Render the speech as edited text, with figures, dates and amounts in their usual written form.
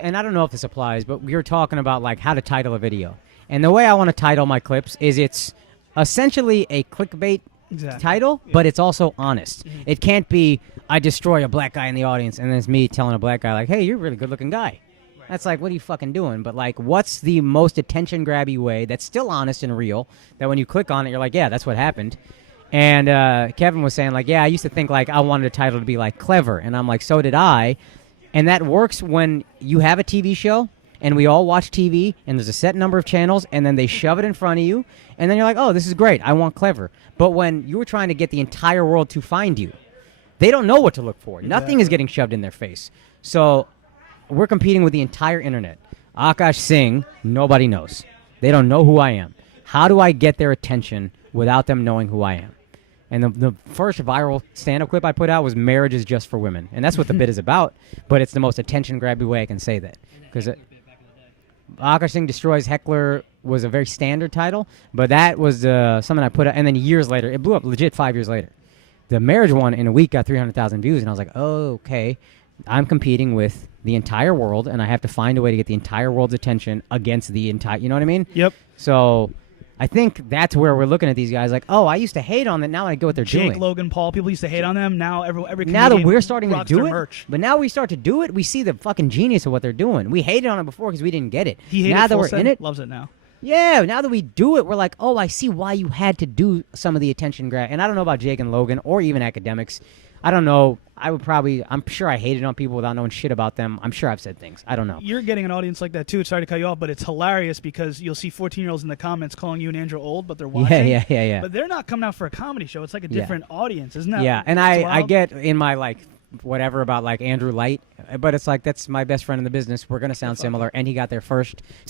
and I don't know if this applies, but we were talking about like how to title a video. And the way I want to title my clips is it's essentially a clickbait title, but it's also honest. It can't be I destroy a black guy in the audience and then it's me telling a black guy like, hey, you're a really good looking guy. That's like, what are you fucking doing? But like, what's the most attention grabby way that's still honest and real that when you click on it, you're like, yeah, that's what happened. And Kevin was saying like, yeah, I used to think like I wanted a title to be like clever. And I'm like, so did I. And that works when you have a TV show and we all watch TV and there's a set number of channels and then they shove it in front of you. And then you're like, oh, this is great. I want clever. But when you were trying to get the entire world to find you, they don't know what to look for. Exactly. Nothing is getting shoved in their face. So we're competing with the entire internet. Akaash Singh, nobody knows. They don't know who I am. How do I get their attention without them knowing who I am? And the first viral stand-up clip I put out was marriage is just for women. And that's what the bit is about, but it's the most attention-grabby way I can say that. Because Akaash Singh Destroys Heckler was a very standard title, but that was something I put out. And then years later, it blew up legit 5 years later. The marriage one in a week got 300,000 views, and I was like, oh, okay. I'm competing with the entire world, and I have to find a way to get the entire world's attention against the entire, you know what I mean? Yep. So I think that's where we're looking at these guys like, oh, I used to hate on them. Now I get what they're doing. Jake, Logan Paul, people used to hate on them. Now every comedian now that we're starting to do it, merch. But now we start to do it, we see the fucking genius of what they're doing. We hated on it before because we didn't get it. He hated now that we're Fulton, in it, loves it now. Yeah, now that we do it, we're like, oh, I see why you had to do some of the attention grab. And I don't know about Jake and Logan or even academics. I don't know. I'm sure I hated on people without knowing shit about them. I'm sure I've said things. I don't know. You're getting an audience like that too. Sorry to cut you off, but it's hilarious because you'll see 14-year-olds in the comments calling you and Andrew old, but they're watching. Yeah. But they're not coming out for a comedy show. It's like a different audience, isn't that? Yeah, and I get in my like whatever about like Andrew Light, but it's like that's my best friend in the business. We're gonna sound similar, and he got there first.